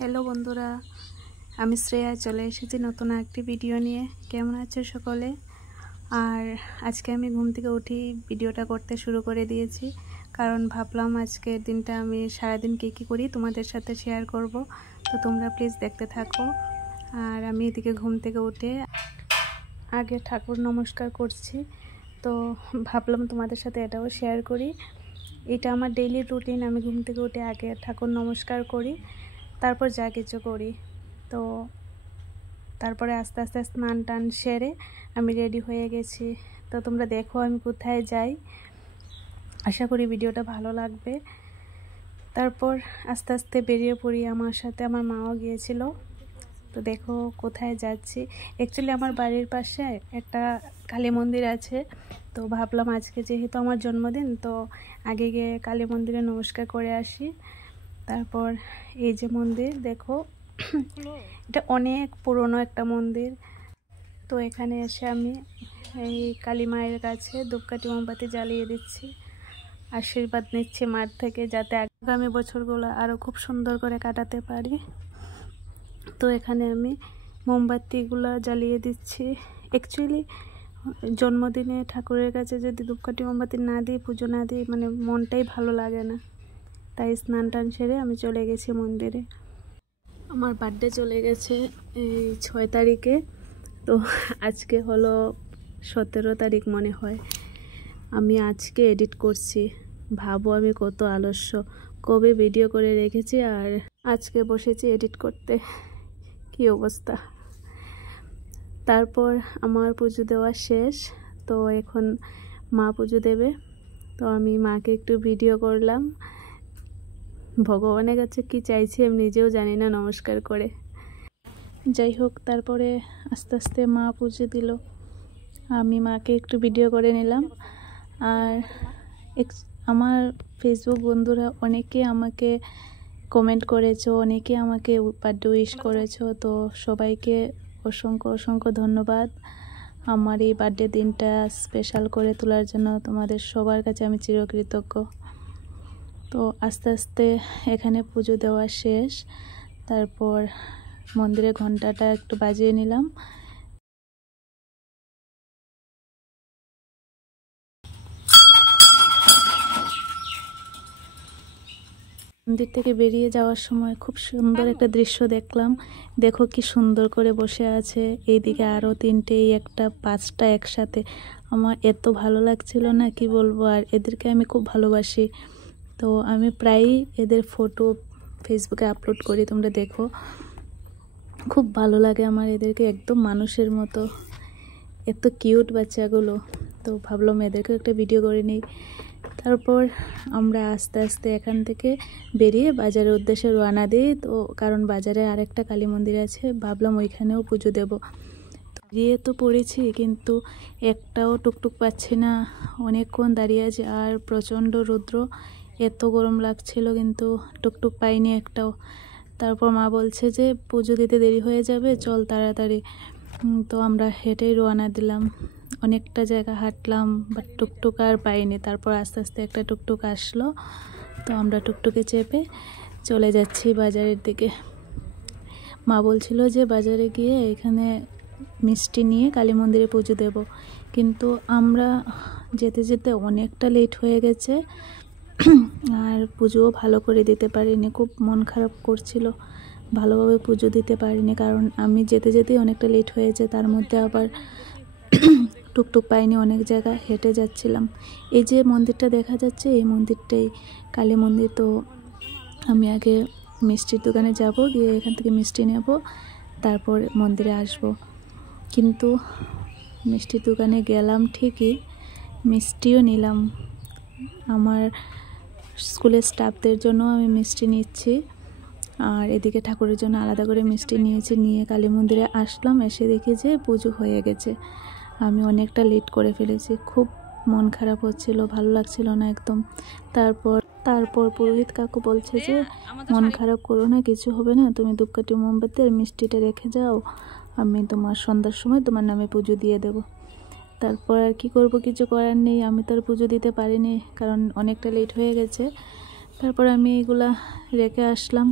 Hello বন্ধুরা, আমি শ্রেয়া চলে এসেছি নতুন একটি ভিডিও নিয়ে। কেমন আছো সকলে? আর আজকে আমি ঘুম থেকে উঠি ভিডিওটা করতে শুরু করে দিয়েছি, কারণ ভাবলাম আজকের দিনটা আমি সারাদিন কী করি তোমাদের সাথে শেয়ার করব। তো তোমরা প্লিজ দেখতে থাকো। আর আমি এদিকে ঘুম থেকে উঠে আগে ঠাকুর নমস্কার করছি, তো ভাবলাম তোমাদের সাথে এটাও শেয়ার করি। এটা আমার ডেইলি রুটিন। আমি ঘুম থেকে উঠে আগে ঠাকুর নমস্কার করি, তারপর যা কিছু করি। তো তারপরে আস্তে আস্তে স্নান টান সেরে আমি রেডি হয়ে গেছি। তো তোমরা দেখো আমি কোথায় যাই। আশা করি ভিডিওটা ভালো লাগবে। তারপর আস্তে আস্তে বেরিয়ে পড়ি। আমার সাথে আমার মাও গিয়েছিল। তো দেখো কোথায় যাচ্ছি। অ্যাকচুয়ালি আমার বাড়ির পাশে একটা কালী মন্দির আছে। তো ভাবলাম আজকে যেহেতু আমার জন্মদিন, তো আগে গিয়ে কালী মন্দিরে নমস্কার করে আসি। তারপর এই যে মন্দির দেখো, এটা অনেক পুরনো একটা মন্দির। তো এখানে এসে আমি এই কালী মায়ের কাছে ধূপকাঠি মোমবাতি জ্বালিয়ে দিচ্ছি, আশীর্বাদ নিচ্ছি মার থেকে, যাতে আগামী বছরগুলো আরও খুব সুন্দর করে কাটাতে পারি। তো এখানে আমি মোমবাতিগুলো জ্বালিয়ে দিচ্ছি। অ্যাকচুয়ালি জন্মদিনে ঠাকুরের কাছে যদি ধূপকাঠি মোমবাতি না দিই, পুজো না দিই, মানে মনটাই ভালো লাগে না। তাই স্নান টান সেরে আমি চলে গেছি মন্দিরে। আমার বার্থডে চলে গেছে এই 6 তারিখে। তো আজকে হলো 17 তারিখ মনে হয়। আমি আজকে এডিট করছি। ভাবো আমি কত আলস্য, কবে ভিডিও করে রেখেছি আর আজকে বসেছি এডিট করতে। কি অবস্থা। তারপর আমার পুজো দেওয়া শেষ। তো এখন মা পুজো দেবে। তো আমি মাকে একটু ভিডিও করলাম। ভগবানের কাছে কি চাইছি আমি নিজেও জানি না নমস্কার করে। যাই হোক, তারপরে আস্তে আস্তে মা পুজো দিল। আমি মাকে একটু ভিডিও করে নিলাম। আর আমার ফেসবুক বন্ধুরা অনেকে আমাকে কমেন্ট করেছো, অনেকে আমাকে বার্থডে উইশ করেছো। তো সবাইকে অসংখ্য অসংখ্য ধন্যবাদ। আমার এই বার্থডে দিনটা স্পেশাল করে তোলার জন্য তোমাদের সবার কাছে আমি চিরকৃতজ্ঞ। তো আস্তে আস্তে এখানে পুজো দেওয়া শেষ। তারপর মন্দিরে ঘন্টাটা একটু বাজিয়ে নিলাম। মন্দির থেকে বেরিয়ে যাওয়ার সময় খুব সুন্দর একটা দৃশ্য দেখলাম। দেখো কি সুন্দর করে বসে আছে। এইদিকে আরও 3টে, একটা 5টা একসাথে। আমার এত ভালো লাগছিল না কি বলবো। আর এদেরকে আমি খুব ভালোবাসি। তো আমি প্রায়ই এদের ফটো ফেসবুকে আপলোড করি, তোমরা দেখো। খুব ভালো লাগে আমার এদেরকে, একদম মানুষের মতো, এত কিউট বাচ্চাগুলো। তো ভাবলাম এদেরকে একটা ভিডিও করে নিই। তারপর আমরা আস্তে আস্তে এখান থেকে বেরিয়ে বাজারের উদ্দেশ্যে রওনা দিই। তো কারণ বাজারে আরেকটা কালী মন্দির আছে, ভাবলাম ওইখানেও পুজো দেব। দাঁড়িয়ে তো পড়েছি, কিন্তু একটাও টুকটুক পাচ্ছি না। অনেকক্ষণ দাঁড়িয়ে আছি আর প্রচণ্ড রৌদ্র, এত গরম লাগছিল, কিন্তু টুকটুক পাইনি একটাও। তারপর মা বলছে যে পুজো দিতে দেরি হয়ে যাবে, চল তাড়াতাড়ি। তো আমরা হেঁটেই রওনা দিলাম। অনেকটা জায়গা হাঁটলাম, বাট টুকটুক আর পাইনি। তারপর আস্তে আস্তে একটা টুকটুক আসলো। তো আমরা টুকটুকে চেপে চলে যাচ্ছি বাজারের দিকে। মা বলছিল যে বাজারে গিয়ে এখানে মিষ্টি নিয়ে কালী মন্দিরে পুজো দেব, কিন্তু আমরা যেতে যেতে অনেকটা লেট হয়ে গেছে। আর পুজোও ভালো করে দিতে পারিনি, খুব মন খারাপ করছিল। ভালোভাবে পুজো দিতে পারিনি, কারণ আমি যেতে যেতেই অনেকটা লেট হয়েছে। তার মধ্যে আবার টুকটুক পাইনি, অনেক জায়গা হেঁটে যাচ্ছিলাম। এই যে মন্দিরটা দেখা যাচ্ছে, এই মন্দিরটাই কালী মন্দির। তো আমি আগে মিষ্টির দোকানে যাব, গিয়ে এখান থেকে মিষ্টি নেব, তারপর মন্দিরে আসব। কিন্তু মিষ্টির দোকানে গেলাম ঠিকই, মিষ্টিও নিলাম। আমার স্কুলের স্টাফদের জন্য আমি মিষ্টি নিচ্ছি, আর এদিকে ঠাকুরের জন্য আলাদা করে মিষ্টি নিয়েছি। নিয়ে কালী মন্দিরে আসলাম, এসে দেখি যে পুজো হয়ে গেছে। আমি অনেকটা লেট করে ফেলেছি। খুব মন খারাপ হচ্ছিল, ভালো লাগছিল না একদম। তারপর পুরোহিত কাকু বলছে যে মন খারাপ করো না, কিছু হবে না, তুমি ধূপকাঠি মোমবাতি আর মিষ্টিটা রেখে যাও, আমি তোমার সন্ধ্যার সময় তোমার নামে পুজো দিয়ে দেব। তারপর আর কি করব, কিছু করার নেই। আমি তো আর পুজো দিতে পারিনি, কারণ অনেকটা লেট হয়ে গেছে। তারপর আমি এগুলা রেখে আসলাম।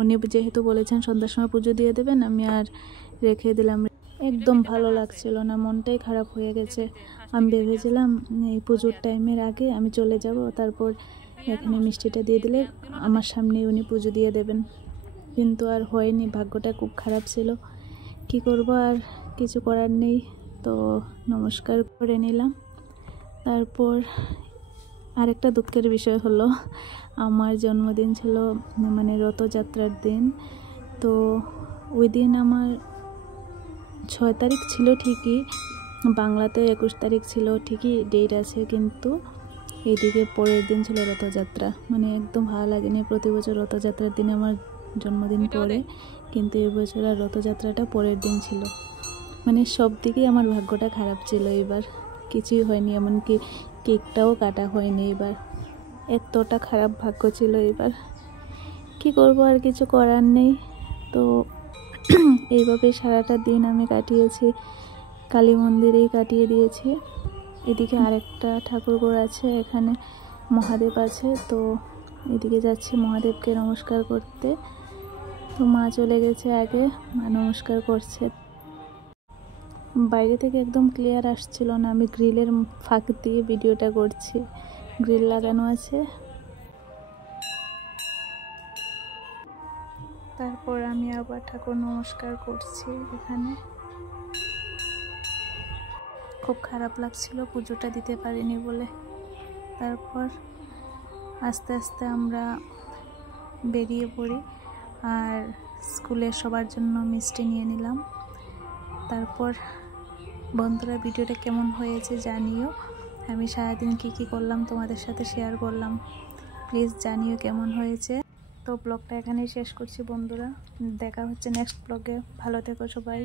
উনি যেহেতু বলেছেন সন্ধ্যার সময় পুজো দিয়ে দেবেন, আমি আর রেখে দিলাম। একদম ভালো লাগছিল না, মনটাই খারাপ হয়ে গেছে। আমি ভেবেছিলাম এই পুজোর টাইমের আগে আমি চলে যাব, তারপর এখানে মিষ্টিটা দিয়ে দিলে আমার সামনেই উনি পুজো দিয়ে দেবেন, কিন্তু আর হয়নি। ভাগ্যটা খুব খারাপ ছিল, কি করব, আর কিছু করার নেই। তো নমস্কার করে নিলাম। তারপর আরেকটা দুঃখের বিষয় হলো, আমার জন্মদিন ছিল মানে রথযাত্রার দিন। তো ওই দিন আমার 6 তারিখ ছিল ঠিকই, বাংলাতে 21 তারিখ ছিল ঠিকই, ডেট আছে, কিন্তু এইদিকে পরের দিন ছিল রথযাত্রা। মানে একদম ভালো লাগেনি, প্রতি বছর রথযাত্রার দিনে আমার জন্মদিন পড়ে, কিন্তু এবছর আর রথযাত্রাটা পরের দিন ছিল। মানে সব দিকেই আমার ভাগ্যটা খারাপ ছিল, এবার কিছুই হয়নি, এমনকি কেকটাও কাটা হয়নি এবার। এতটা খারাপ ভাগ্য ছিল এবার, কি করব, আর কিছু করার নেই। তো এইভাবে সারাটা দিন আমি কাটিয়েছি, কালী মন্দিরেই কাটিয়ে দিয়েছি। এদিকে আরেকটা ঠাকুরঘর আছে, এখানে মহাদেব আছে, তো এদিকে যাচ্ছি মহাদেবকে নমস্কার করতে। তো মা চলে গেছে আগে, মা নমস্কার করছে। বাইরে থেকে একদম ক্লিয়ার আসছিল না, আমি গ্রিলের ফাঁক দিয়ে ভিডিওটা করছি, গ্রিল লাগানো আছে। তারপর আমি আবার ঠাকুর নমস্কার করছি এখানে। খুব খারাপ লাগছিল পুজোটা দিতে পারিনি বলে। তারপর আস্তে আস্তে আমরা বেরিয়ে পড়ি, আর স্কুলে সবার জন্য মিষ্টি নিয়ে নিলাম। তারপর বন্ধুরা, ভিডিওটা কেমন হয়েছে জানিও। আমি সারাদিন কী কী করলাম তোমাদের সাথে শেয়ার করলাম, প্লিজ জানিও কেমন হয়েছে। তো ব্লগটা এখানেই শেষ করছি বন্ধুরা, দেখা হচ্ছে নেক্সট ব্লগে। ভালো থেকো সবাই।